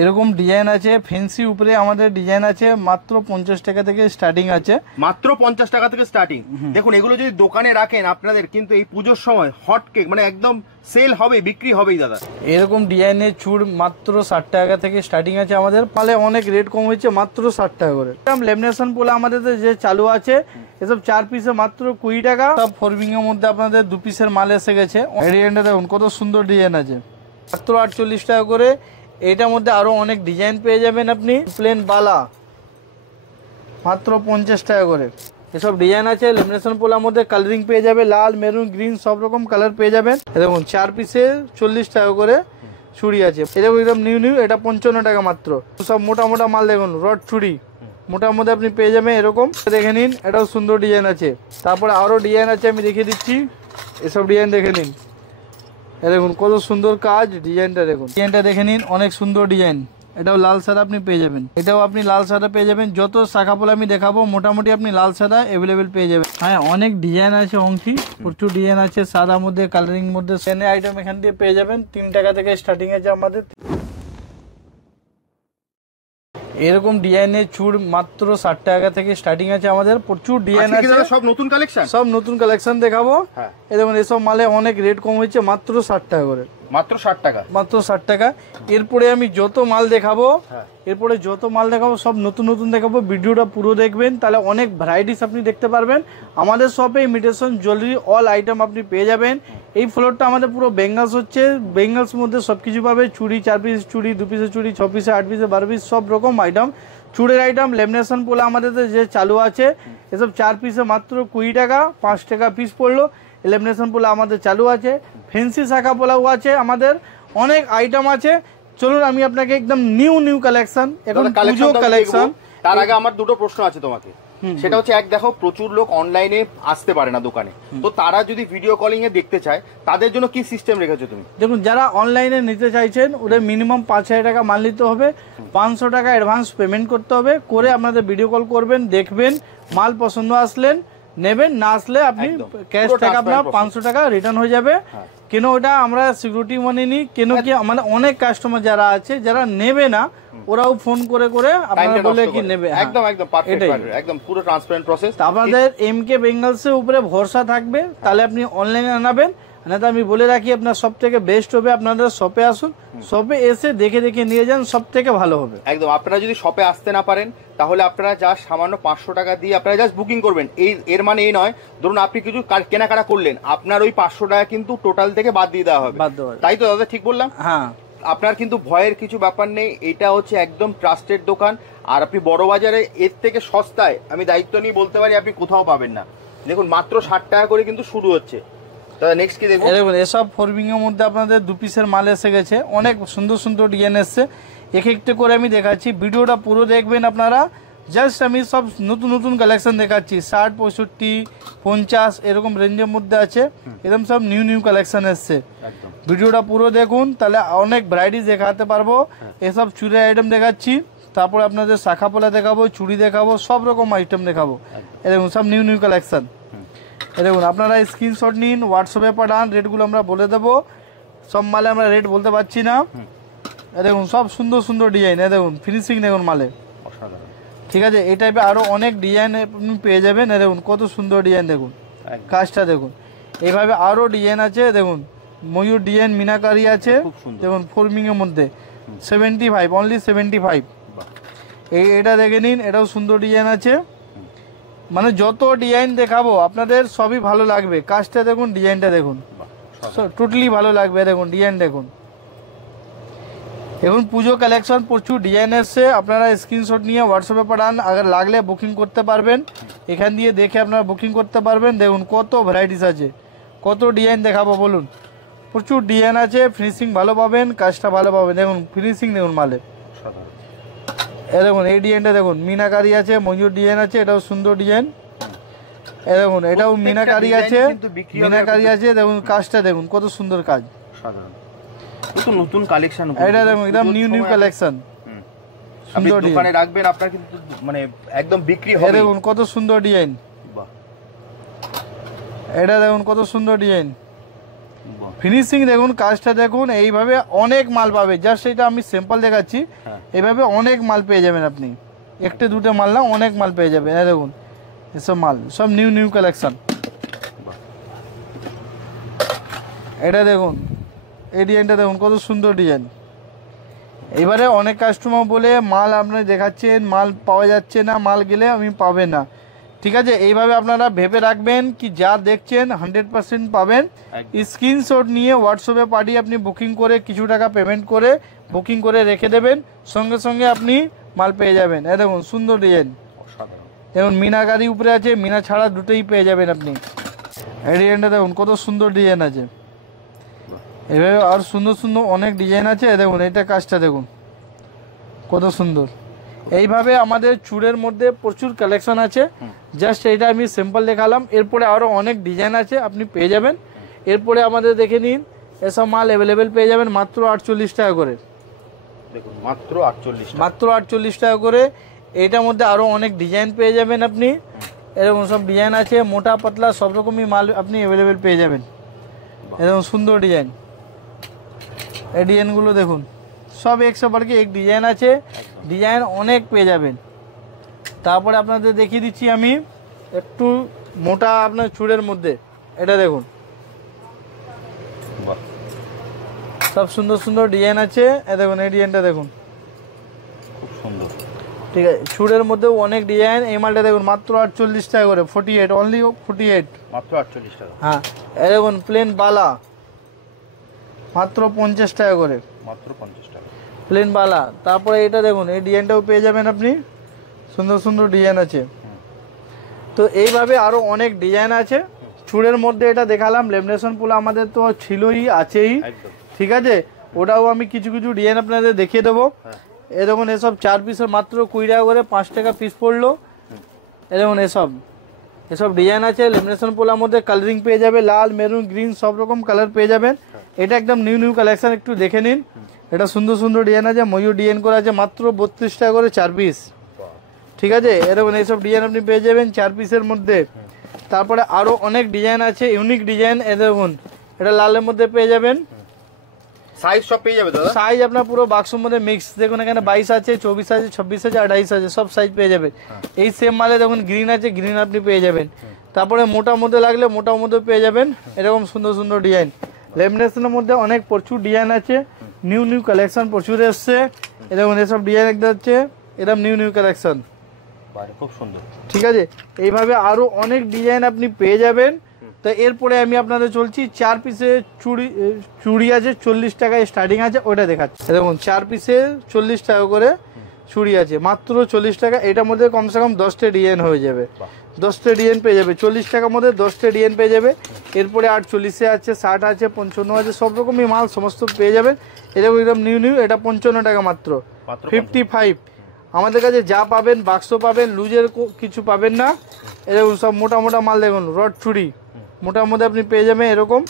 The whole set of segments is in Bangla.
এরকম ডিজাইন আছে ফেন্সি উপরে আমাদের ডিজাইন আছে মাত্র 50 টাকা থেকে স্টার্টিং আছে, মাত্র 50 টাকা থেকে স্টার্টিং। দেখুন এগুলো যদি দোকানে রাখেন আপনাদের কিন্তু এই পুজোর সময় হট কেক মানে একদম সেল হবে, বিক্রি হবেই দাদা। এরকম ডিজাইনের চুড় মাত্র 60 টাকা থেকে স্টার্টিং আছে আমাদের, ফলে অনেক রেট কম হয়েছে, মাত্র 60 টাকা করে। লেমিনেশন পোলা আমাদের যে চালু আছে এসব 4 পিসে মাত্র 20 টাকা। সব ফোরবিং এর মধ্যে আপনাদের 2 পিসের মাল এসে গেছে। ডিজাইনটা দেখুন কত সুন্দর ডিজাইন আছে, মাত্র 48 টাকা করে। এটার মধ্যে আরো অনেক ডিজাইন পেয়ে যাবেন আপনি। প্লেন বালা মাত্র 50 টাকা করে। এসব ডিজাইন আছে লেমিনেশন পোলার মধ্যে, কালারিং পেয়ে যাবে, লাল মেরুন গ্রিন সব রকম কালার পেয়ে যাবেন। দেখুন 4 পিসে 40 টাকা করে চুড়ি আছে। এটা একদম নিউ নিউ, এটা 55 টাকা মাত্র। সব মোটা মোটা মাল দেখুন, রড চুড়ি মোটার মধ্যে আপনি পেয়ে যাবেন। এরকম দেখে নিন, এটাও সুন্দর ডিজাইন আছে। তারপরে আরো ডিজাইন আছে, আমি দেখিয়ে দিচ্ছি। এসব ডিজাইন দেখে নিন, দেখুন কত সুন্দর কাজ। ডিজাইনটা দেখুন, ডিজাইনটা দেখে নিন, অনেক সুন্দর ডিজাইন। এটাও লাল সাদা আপনি পেয়ে যাবেন, এটাও আপনি লাল সাদা পেয়ে যাবেন। যত শাখা পোলা আমি দেখাবো মোটামুটি আপনি লাল সাদা অ্যাভেলেবেল পেয়ে যাবেন। হ্যাঁ অনেক ডিজাইন আছে, অংশী প্রচুর ডিজাইন আছে, সাদার মধ্যে কালারিং মধ্যে। সেনে আইটেম এখান দিয়ে পেয়ে যাবেন। 3 টাকা থেকে স্টার্টিং আছে আমাদের। এরকম ডিজাইনের চুড় মাত্র 60 টাকা থেকে স্টার্টিং আছে আমাদের। প্রচুর ডিজাইন আছে, সব নতুন কালেকশন, সব নতুন কালেকশন দেখাবো। এই দেখুন এসব মালে অনেক রেট কম হয়েছে, মাত্র 60 টাকা করে, মাত্র 60 টাকা, মাত্র 60 টাকা। এরপরে আমি যত মাল দেখাবো সব নতুন নতুন দেখাবো। ভিডিওটা পুরো দেখবেন, তাহলে অনেক ভ্যারাইটিস আপনি দেখতে পারবেন। আমাদের শপে ইমিটেশন জুয়েলারি অল আইটেম আপনি পেয়ে যাবেন। এই ফ্লোরটা আমাদের পুরো বেঙ্গলস হচ্ছে, বেঙ্গলস মধ্যে সবকিছু পাবে। চুড়ি 4 পিস চুড়ি, 2 পিসের চুড়ি, 6 পিসে, 8 পিসে, 12 পিস সব রকম আইটেম। চুড়ের আইটেম লেমিনেশন পোলা আমাদের যে চালু আছে, এসব 4 পিসে মাত্র 20 টাকা, 5 টাকা পিস পড়লো। লেমিনেশন পোলা আমাদের চালু আছে, ফেন্সি শাখা পোলাও আছে আমাদের, অনেক আইটেম আছে। চলুন আমি আপনাকে একদম নিউ নিউ কালেকশন, এখন পুজো কালেকশন। তার আগে আমার দুটো প্রশ্ন আছে তোমাকে। সেটা হচ্ছে, এক দেখো প্রচুর লোক অনলাইনে আসতে পারে না দোকানে, তো তারা যদি ভিডিও কলিং এ দেখতে চায় তাদের জন্য কি সিস্টেম রেখেছো তুমি? দেখুন যারা অনলাইনে নিতে চাইছেন ওদের মিনিমাম 5,000 টাকা মাল নিতে হবে, 500 টাকা অ্যাডভান্স পেমেন্ট করতে হবে। করে আপনাদের ভিডিও কল করবেন, দেখবেন, মাল পছন্দ আসলেন নেবেন, না আসলে আপনি ক্যাশ টাকা আপনার 500 টাকা রিটার্ন হয়ে যাবে। কেন ওটা আমরা সিকিউরিটি মানি নিই, কেন কি আমাদের অনেক কাস্টমার যারা আছে যারা নেবে না, ওরাও ফোন করে করে আপনারা বলে কি নেবে। একদম একদম পারফেক্ট, একদম পুরো ট্রান্সপারেন্ট প্রসেস। আপনাদের এমকে বেঙ্গলস এর উপরে ভরসা থাকবে, তাহলে আপনি অনলাইনে আনাবেন। না তো আমি বলে রাখি আপনার সব থেকে বেস্ট হবে আপনাদের শপে আসুন, শপে এসে দেখে দেখে নিয়ে যান, সব থেকে ভালো হবে। একদম। আপনারা যদি শপে আসতে না পারেন তাহলে আপনারা জাস্ট সামান্য 500 টাকা দিয়ে আপনারা জাস্ট বুকিং করবেন। এর মানে এই নয় ধরুন আপনি কিছু কেনাকাটা করলেন, আপনার ওই 500 টাকা কিন্তু টোটাল থেকে বাদ দিয়ে দেওয়া হবে, তাই তো দাদা? ঠিক বললাম? হ্যাঁ। আপনার কিন্তু ভয়ের কিছু ব্যাপার নেই, এটা হচ্ছে একদম ট্রাস্টেড দোকান। আর আপনি বড় বাজারে এর থেকে সস্তায় আমি দায়িত্ব নিয়ে বলতে পারি আপনি কোথাও পাবেন না। দেখুন মাত্র 60 টাকা করে কিন্তু শুরু হচ্ছে। নেক্সট কি দেখুন? দেখুন এসব ফোরবিং এর মধ্যে আপনাদের 2 পিসের মাল এসে গেছে, অনেক সুন্দর সুন্দর ডিজাইন এসছে। এক একটা করে আমি দেখাচ্ছি, ভিডিওটা পুরো দেখবেন আপনারা। জাস্ট আমি সব নতুন নতুন কালেকশন দেখাচ্ছি, 60, 65, 50 এরকম রেঞ্জের মধ্যে আছে। এরকম সব নিউ নিউ কালেকশন এসছে। ভিডিওটা পুরো দেখুন, তাহলে অনেক ভ্যারাইটিস দেখাতে পারবো। এসব চুড়ি আইটেম দেখাচ্ছি, তারপরে আপনাদের শাখা পোলা দেখাবো, চুড়ি দেখাবো, সব রকম আইটেম দেখাবো। এ দেখুন সব নিউ নিউ কালেকশন। দেখুন আপনারা স্ক্রিনশট নিন, হোয়াটসঅ্যাপে পাঠান, রেটগুলো আমরা বলে দেবো। সব মালে আমরা রেট বলতে পারছি না। দেখুন সব সুন্দর সুন্দর ডিজাইন, দেখুন ফিনিশিং দেখুন মালে, ঠিক আছে? এই টাইপের আরো অনেক ডিজাইন আপনি পেয়ে যাবেন। দেখুন কত সুন্দর ডিজাইন, দেখুন কাজটা দেখুন। এইভাবে আরো ডিজাইন আছে, দেখুন ময়ূর ডিজাইন মিনাকারি আছে, দেখুন ফোরমিং এর মধ্যে 75, অনলি 75। এটা দেখে নিন, এটাও সুন্দর ডিজাইন আছে। মানে যত ডিজাইন দেখাবো আপনাদের সবই ভালো লাগবে। কাজটা দেখুন, ডিজাইনটা দেখুন, টোটালি ভালো লাগবে। দেখুন ডিজাইন দেখুন। এখন পুজো কালেকশন প্রচুর ডিজাইন এসছে, আপনারা স্ক্রিনশট নিয়ে হোয়াটসঅ্যাপে পাঠান, আগে লাগলে বুকিং করতে পারবেন। এখান দিয়ে দেখে আপনারা বুকিং করতে পারবেন। দেখুন কত ভ্যারাইটিস আছে, কত ডিজাইন দেখাবো বলুন। প্রচুর ডিজাইন আছে, ফিনিশিং ভালো পাবেন, কাজটা ভালো পাবেন। দেখুন ফিনিশিং দেখুন মালে। দেখুন এই ডিজাইনটা দেখুন, মিনাকারি আছে, ময়ূর ডিজাইন আছে, এটাও সুন্দর ডিজাইন। দেখুন এটাও মিনাকারি আছে, মিনাকারি আছে। দেখুন কাজটা দেখুন কত সুন্দর কাজ, নতুন কালেকশন। এটা দেখুন একদম নিউ নিউ কালেকশন, সুন্দর দোকানে রাখবেন আপনার কিন্তু মানে একদম বিক্রি হবে। দেখুন কত সুন্দর ডিজাইন, এটা দেখুন কত সুন্দর ডিজাইন। ফিনিশিং দেখুন, কাজটা দেখুন, এইভাবে অনেক মাল পাবে। জাস্ট এটা আমি স্যাম্পল দেখাচ্ছি, এইভাবে অনেক মাল পেয়ে যাবেন আপনি, একটা দুটো মাল না, অনেক মাল পেয়ে যাবেন। এই দেখুন এসব মাল সব নিউ নিউ কালেকশন। এটা দেখুন, এই ডিজাইনটা দেখুন কত সুন্দর ডিজাইন। এবারে অনেক কাস্টমার বলে মাল আপনারা দেখাচ্ছেন, মাল পাওয়া যাচ্ছে না, মাল গেলে আমি পাবেন না, ঠিক আছে। এইভাবে আপনারা ভেবে রাখবেন কি যা দেখছেন 100% পাবেন। স্ক্রিনশট নিয়ে হোয়াটসঅ্যাপে পাঠিয়ে আপনি বুকিং করে কিছু টাকা পেমেন্ট করে বুকিং করে রেখে দেবেন, সঙ্গে সঙ্গে আপনি মাল পেয়ে যাবেন। এই দেখুন সুন্দর ডিজাইন, দেখুন মিনাকারি উপরে আছে, মিনা ছাড়া দুটোই পেয়ে যাবেন আপনি। এই ডিজাইনটা দেখুন কত সুন্দর ডিজাইন আছে। এভাবে আর সুন্দর সুন্দর অনেক ডিজাইন আছে। দেখুন এটা কাজটা দেখুন কত সুন্দর। এইভাবে আমাদের চুড়ের মধ্যে প্রচুর কালেকশন আছে, জাস্ট এটা আমি সিম্পল দেখালাম। এরপরে আরও অনেক ডিজাইন আছে আপনি পেয়ে যাবেন। এরপরে আমাদের দেখে নিন, এসব মাল অ্যাভেলেবেল পেয়ে যাবেন মাত্র 48 টাকা করে। দেখুন মাত্র 48, মাত্র 48 টাকা করে। এটার মধ্যে আরও অনেক ডিজাইন পেয়ে যাবেন আপনি, এরকম সব ডিজাইন আছে, মোটা পাতলা সব রকমই মাল আপনি অ্যাভেলেবেল পেয়ে যাবেন। এরকম সুন্দর ডিজাইন, এই ডিজাইনগুলো দেখুন সব 100 বার কি এক ডিজাইন আছে, ডিজাইন অনেক পেয়ে যাবেন। তারপরে আপনাদের দেখিয়ে দিচ্ছি আমি একটু মোটা আপনার চুড়ের মধ্যে, এটা দেখুন সব সুন্দর সুন্দর ডিজাইন আছে। এ দেখুন এই ডিজাইনটা দেখুন খুব সুন্দর, ঠিক আছে। চুড়ের মধ্যেও অনেক ডিজাইন। এই মালটা দেখুন মাত্র 48 টাকা করে, 48 অনলি 48, মাত্র 48 টাকা। হ্যাঁ এ দেখুন প্লেন বালা মাত্র 50 টাকা করে, মাত্র 50 টাকা প্লেন বালা। তারপরে এটা দেখুন এই ডিজাইনটাও পেয়ে যাবেন আপনি, সুন্দর সুন্দর ডিজাইন আছে। তো এইভাবে আরও অনেক ডিজাইন আছে চুড়ের মধ্যে। এটা দেখালাম, লেমিনেশন পুলা আমাদের তো ছিলই, আছেই, ঠিক আছে। ওটাও আমি কিছু কিছু ডিজাইন আপনাদের দেখিয়ে দেবো। এ দেখুন এসব 4 পিসের মাত্র 20 টাকা করে, 5 টাকা পিস পড়লো। এ দেখুন এসব ডিজাইন আছে লেমিনেশন পোলার মধ্যে, কালারিং পেয়ে যাবে, লাল মেরুন গ্রিন সব রকম কালার পেয়ে যাবেন। এটা একদম নিউ নিউ কালেকশন, একটু দেখে নিন। এটা সুন্দর সুন্দর ডিজাইন আছে, ময়ূর ডিজাইন করা আছে মাত্র 32 টাকা করে 4 পিস, ঠিক আছে। এরকম এইসব ডিজাইন আপনি পেয়ে যাবেন 4 পিসের মধ্যে। তারপরে আরও অনেক ডিজাইন আছে, ইউনিক ডিজাইন। এ দেখুন এটা লালের মধ্যে পেয়ে যাবেন, সাইজ সব পেয়ে যাবে দাদা। সাইজ আপনার পুরো বাক্সের মধ্যে মিক্স, দেখুন এখানে 22 আছে, 24 আছে, 26 আছে, 28 আছে, সব সাইজ পেয়ে যাবেন। এই সেম মালে দেখুন গ্রিন আছে, গ্রিন আপনি পেয়ে যাবেন। তারপরে মোটার মধ্যে লাগলে মোটার মধ্যে পেয়ে যাবেন। এরকম সুন্দর সুন্দর ডিজাইন লেমিনেশনের মধ্যে অনেক প্রচুর ডিজাইন আছে, নিউ নিউ কালেকশন প্রচুর এসছে। এরকম এসব ডিজাইন একটা হচ্ছে, এরকম নিউ নিউ কালেকশন, খুব সুন্দর, ঠিক আছে। এইভাবে আরো অনেক ডিজাইন আপনি পেয়ে যাবেন। তো এরপরে আমি আপনাদের চলছি 4 পিসে চুড়ি আছে 40 টাকায় স্টার্টিং আছে, ওটা দেখাচ্ছি। দেখুন 4 পিসে 40 টাকা করে চুড়ি আছে, মাত্র 40 টাকা। এটার মধ্যে কমসে কম 10টা ডিজাইন হয়ে যাবে, 10টা ডিজাইন পেয়ে যাবে 40 টাকার মধ্যে, 10টা ডিজাইন পেয়ে যাবে। এরপরে 48 আছে, 60 আছে, 55 আছে, সব রকমই মাল সমস্ত পেয়ে যাবেন। এরকম একদম নিউ নিউ। এটা 55 টাকা মাত্র, 55। আমাদের কাছে যা পাবেন বাক্স পাবেন, লুজের কিছু পাবেন না। এরকম সব মোটা মোটা মাল দেখুন, রড চুড়ি মোটার মধ্যে আপনি পেয়ে যাবেন, এরকম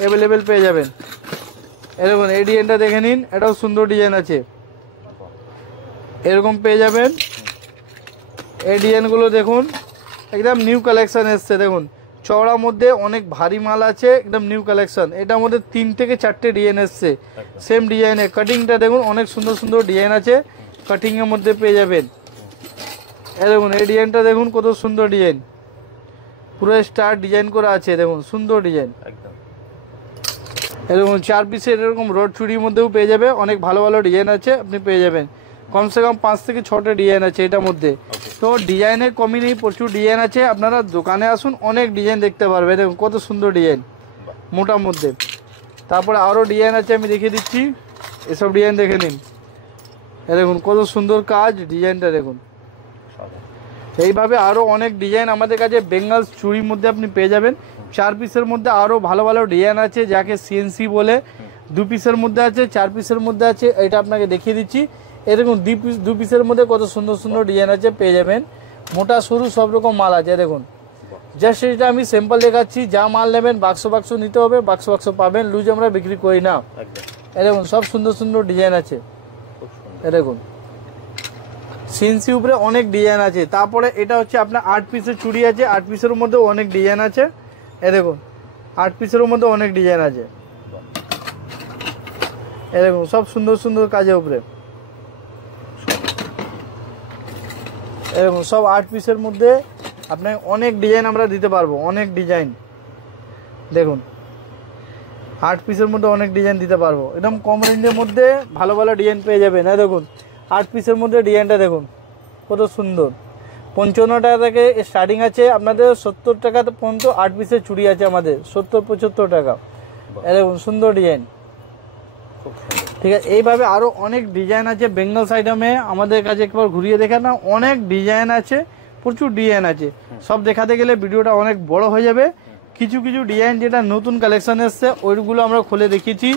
অ্যাভেলেবেল পেয়ে যাবেন। এরকম এই ডিজাইনটা দেখে নিন, এটাও সুন্দর ডিজাইন আছে, এরকম পেয়ে যাবেন। এই ডিজাইনগুলো দেখুন একদম নিউ কালেকশন এসছে, দেখুন চওড়ার মধ্যে অনেক ভারী মাল আছে, একদম নিউ কালেকশন। এটার মধ্যে 3 থেকে 4টে ডিজাইন এসছে সেম ডিজাইনে। কাটিংটা দেখুন অনেক সুন্দর সুন্দর ডিজাইন আছে, কাটিংয়ের মধ্যে পেয়ে যাবেন। এই দেখুন এই ডিজাইনটা দেখুন কত সুন্দর ডিজাইন, পুরো স্টার ডিজাইন করা আছে, দেখুন সুন্দর ডিজাইন একদম। এরকম 4 পিসের এরকম রড চুড়ির মধ্যেও পেয়ে যাবে, অনেক ভালো ভালো ডিজাইন আছে আপনি পেয়ে যাবেন। কমসে কম 5 থেকে 6টা ডিজাইন আছে এটার মধ্যে। তো ডিজাইনের কমই নেই, প্রচুর ডিজাইন আছে। আপনারা দোকানে আসুন, অনেক ডিজাইন দেখতে পারবেন। দেখুন কত সুন্দর ডিজাইন মোটার মধ্যে। তারপরে আরও ডিজাইন আছে, আমি দেখিয়ে দিচ্ছি। এসব ডিজাইন দেখে নিন, দেখুন কত সুন্দর কাজ, ডিজাইনটা দেখুন। এইভাবে আরও অনেক ডিজাইন আমাদের কাছে বেঙ্গল চুড়ির মধ্যে আপনি পেয়ে যাবেন। 4 পিসের মধ্যে আরও ভালো ভালো ডিজাইন আছে, যাকে সিএনসি বলে। 2 পিসের মধ্যে আছে, 4 পিসের মধ্যে আছে, এটা আপনাকে দেখিয়ে দিচ্ছি। এরকম 2 পিসের মধ্যে কত সুন্দর সুন্দর ডিজাইন আছে পেয়ে যাবেন। মোটা সরু সব রকম মাল আছে, দেখুন জাস্ট এটা আমি স্যাম্পল দেখাচ্ছি। যা মাল নেবেন বাক্স বাক্স নিতে হবে, বাক্স বাক্স পাবেন, লুজ আমরা বিক্রি করি না। এরকম সব সুন্দর সুন্দর ডিজাইন আছে, দেখুন সিএনসি উপরে অনেক ডিজাইন আছে। তারপরে এটা হচ্ছে আপনার 8 পিসের চুড়ি আছে, 8 পিসের মধ্যে অনেক ডিজাইন আছে। দেখুন 8 পিসের মধ্যে অনেক ডিজাইন আছে, এরকম সব সুন্দর সুন্দর কাজের উপরে, এরকম সব 8 পিসের মধ্যে আপনাকে অনেক ডিজাইন আমরা দিতে পারবো, অনেক ডিজাইন। দেখুন 8 পিসের মধ্যে অনেক ডিজাইন দিতে পারবো, একদম কম রেঞ্জের মধ্যে ভালো ভালো ডিজাইন পেয়ে যাবেন। হ্যাঁ দেখুন 8 পিসের মধ্যে ডিজাইনটা দেখুন কত সুন্দর। 55 টাকা থেকে স্টার্টিং আছে, আপনাদের 70 টাকা পর্যন্ত 8 পিসের চুড়ি আছে আমাদের, 70-75 টাকা। এরকম সুন্দর ডিজাইন, ঠিক আছে। এইভাবে আরও অনেক ডিজাইন আছে বেঙ্গলস আইটেমে, আমাদের কাছে একবার ঘুরিয়ে দেখে না, অনেক ডিজাইন আছে, প্রচুর ডিজাইন আছে। সব দেখাতে গেলে ভিডিওটা অনেক বড় হয়ে যাবে। কিছু কিছু ডিজাইন যেটা নতুন কালেকশন এসছে ওইগুলো আমরা খুলে দেখিয়েছি।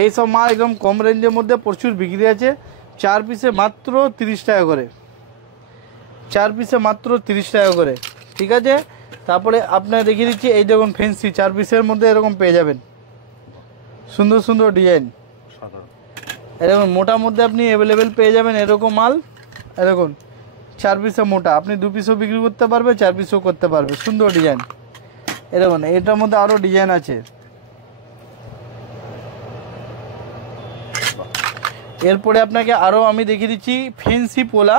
এইসব মাল একদম কম রেঞ্জের মধ্যে প্রচুর বিক্রি আছে। 4 পিসে মাত্র 30 টাকা করে, 4 পিসে মাত্র 30 টাকা করে, ঠিক আছে। তারপরে আপনার দেখিয়ে দিচ্ছি, এই দেখুন ফেন্সি 4 পিসের মধ্যে এরকম পেয়ে যাবেন সুন্দর সুন্দর ডিজাইন। এরকম মোটার মধ্যে আপনি অ্যাভেলেবেল পেয়ে যাবেন এরকম মাল। এরকম 4 পিসে মোটা, আপনি 2 পিসও বিক্রি করতে পারবে, 4 পিসও করতে পারবে, সুন্দর ডিজাইন। এরকম এটার মধ্যে আরও ডিজাইন আছে। এরপরে আপনাকে আরও আমি দেখিয়ে দিচ্ছি ফেন্সি পোলা,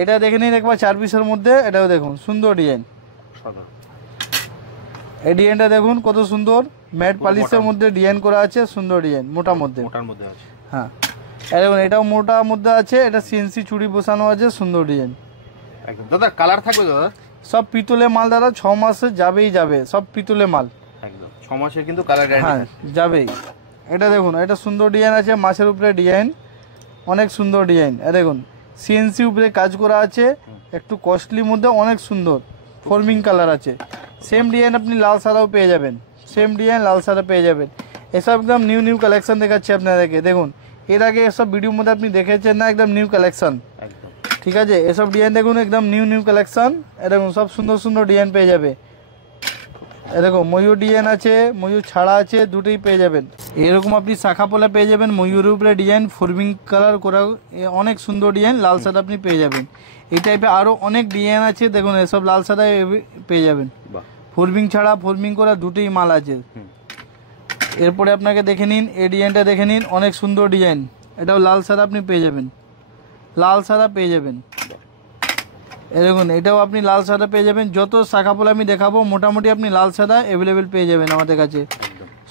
এটা দেখে নিন একবার 4 পিসের মধ্যে, এটাও দেখুন সুন্দর ডিজাইন। এই ডিজাইনটা দেখুন কত সুন্দর, ম্যাট পলিশের মধ্যে ডিজাইন করা আছে, সুন্দর ডিজাইন, মোটার মধ্যে। হ্যাঁ এরকম এটাও মোটার মধ্যে আছে, এটা সিএনসি চুড়ি বসানো আছে, সুন্দর ডিজাইন। দাদা কালার থাকবে দাদা? সব পিতলে মাল দাদা, 6 মাসে যাবেই যাবে, সব পিতলে মাল একদম 6 মাসের কিন্তু কালার গ্যারান্টি। হ্যাঁ যাবেই। এটা দেখুন এটা সুন্দর ডিজাইন আছে, মাছের উপরে ডিজাইন, অনেক সুন্দর ডিজাইন। দেখুন সিএনসি উপরে কাজ করা আছে, একটু কস্টলির মধ্যে অনেক সুন্দর, ফর্মিং কালার আছে। সেম ডিজাইন আপনি লাল সাদাও পেয়ে যাবেন, সেম ডিজাইন লাল সাদা পেয়ে যাবেন। এসব একদম নিউ নিউ কালেকশন দেখাচ্ছি আপনাদেরকে। দেখুন এর আগে এসব ভিডিওর মধ্যে আপনি দেখেছেন না, একদম নিউ কালেকশন, ঠিক আছে। এসব ডিজাইন দেখুন একদম নিউ নিউ কালেকশন, এরকম সব সুন্দর সুন্দর ডিজাইন পেয়ে যাবে। এরকম ময়ূর ডিজাইন আছে, ময়ূর ছাড়া আছে, দুটোই পেয়ে যাবেন। এরকম আপনি শাখা পোলা পেয়ে যাবেন, ময়ূরের উপরে ডিজাইন, ফর্মিং কালার করা, অনেক সুন্দর ডিজাইন, লাল সাদা আপনি পেয়ে যাবেন। এই টাইপের আরও অনেক ডিজাইন আছে, দেখুন এসব লাল সাদা পেয়ে যাবেন, ফর্মিং ছাড়া ফর্মিং করা দুটোই মাল আছে। এরপরে আপনাকে দেখে নিন, এই ডিজাইনটা দেখে নিন, অনেক সুন্দর ডিজাইন, এটাও লাল সাদা আপনি পেয়ে যাবেন, লাল সাদা পেয়ে যাবেন। দেখুন এটাও আপনি লাল সাদা পেয়ে যাবেন। যত শাখা পোলা আমি দেখাবো মোটামুটি আপনি লাল সাদা অ্যাভেলেবেল পেয়ে যাবেন আমাদের কাছে।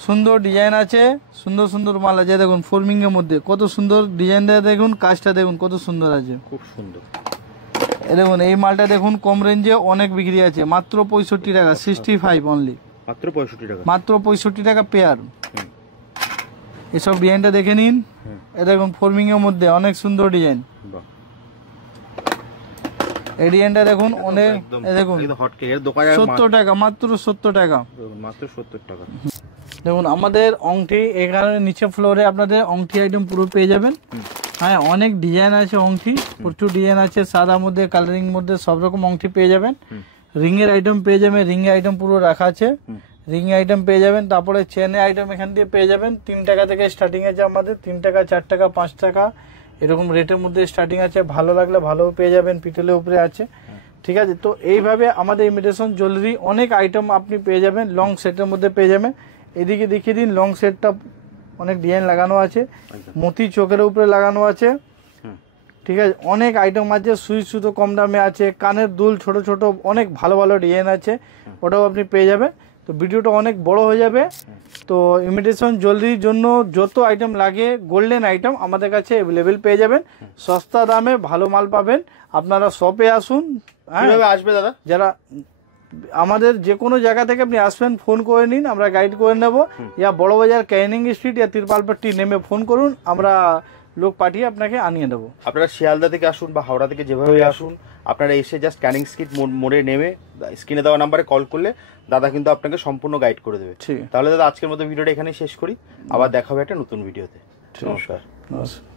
সুন্দর ডিজাইন আছে, সুন্দর সুন্দর মাল আছে। দেখুন ফর্মিং এর মধ্যে কত সুন্দর ডিজাইন দেওয়া, দেখুন কাজটা দেখুন কত সুন্দর আছে, খুব সুন্দর। দেখুন এই মালটা দেখুন কম রেঞ্জে অনেক বিক্রি আছে, মাত্র 65 টাকা, 65 অনলি, মাত্র 65 টাকা, মাত্র 65 টাকা পেয়ার। এসব ডিজাইনটা দেখে নিন, দেখুন ফর্মিং এর মধ্যে অনেক সুন্দর ডিজাইন। এই ডিজাইনটা দেখুন অনেক, দেখুন 70 টাকা, মাত্র 70 টাকা, মাত্র 70 টাকা। দেখুন আমাদের অংঠি এখানে নিচে ফ্লোরে আপনাদের অংঠি আইটেম পুরো পেয়ে যাবেন। হ্যাঁ অনেক ডিজাইন আছে অংঠি, প্রচুর ডিজাইন আছে, সাদার মধ্যে কালারিং মধ্যে সব রকম অংঠি পেয়ে যাবেন। রিং এর আইটেম পেয়ে যাবেন, রিং এর আইটেম পুরো রাখা আছে, রিং আইটেম পেয়ে যাবেন। তারপরে চেনের আইটেম এখান দিয়ে পেয়ে যাবেন। 3 টাকা থেকে স্টার্টিং আছে আমাদের, 3 টাকা, 4 টাকা, 5 টাকা এরকম রেটের মধ্যে স্টার্টিং আছে। ভালো লাগলে ভালোও পেয়ে যাবেন, পিতলের উপরে আছে, ঠিক আছে। তো এইভাবে আমাদের ইমিটেশন জুয়েলারি অনেক আইটেম আপনি পেয়ে যাবেন, লং সেটের মধ্যে পেয়ে যাবেন। এদিকে দেখিয়ে দিন, লং সেটটা অনেক ডিজাইন লাগানো আছে, মতি চোখের উপরে লাগানো আছে, ঠিক আছে। অনেক আইটেম আছে, সুই সুতো কম দামে আছে, কানের দুল ছোট ছোট, অনেক ভালো ভালো ডিজাইন আছে, ওটাও আপনি পেয়ে যাবেন। তো ভিডিওটা অনেক বড় হয়ে যাবে। তো ইমিটেশন জুয়েলারির জন্য যত আইটেম লাগে, গোল্ডেন আইটেম আমাদের কাছে অ্যাভেলেবেল পেয়ে যাবেন, সস্তা দামে ভালো মাল পাবেন। আপনারা শপে আসুন। কিভাবে আসবে দাদা? যারা আমাদের যে কোনো জায়গা থেকে আপনি আসবেন, ফোন করে নিন, আমরা গাইড করে নেব। ইয়া বড় বাজার ক্যানিং স্ট্রিট ইয়া তিরপালপট্টি নেমে ফোন করুন, আমরা লোক পাঠিয়ে আপনাকে আনিয়ে দেবো। আপনারা শিয়ালদা থেকে আসুন বা হাওড়া থেকে যেভাবে আসুন, আপনারা এসে জাস্ট ক্যানিং স্ট্রিট মোড়ে নেমে স্ক্রিনে দেওয়া নাম্বারে কল করলে দাদা কিন্তু আপনাকে সম্পূর্ণ গাইড করে দেবে। ঠিক, তাহলে দাদা আজকের মতো ভিডিওটা এখানেই শেষ করি, আবার দেখা হবে একটা নতুন ভিডিওতে। নমস্কার। নমস্কার।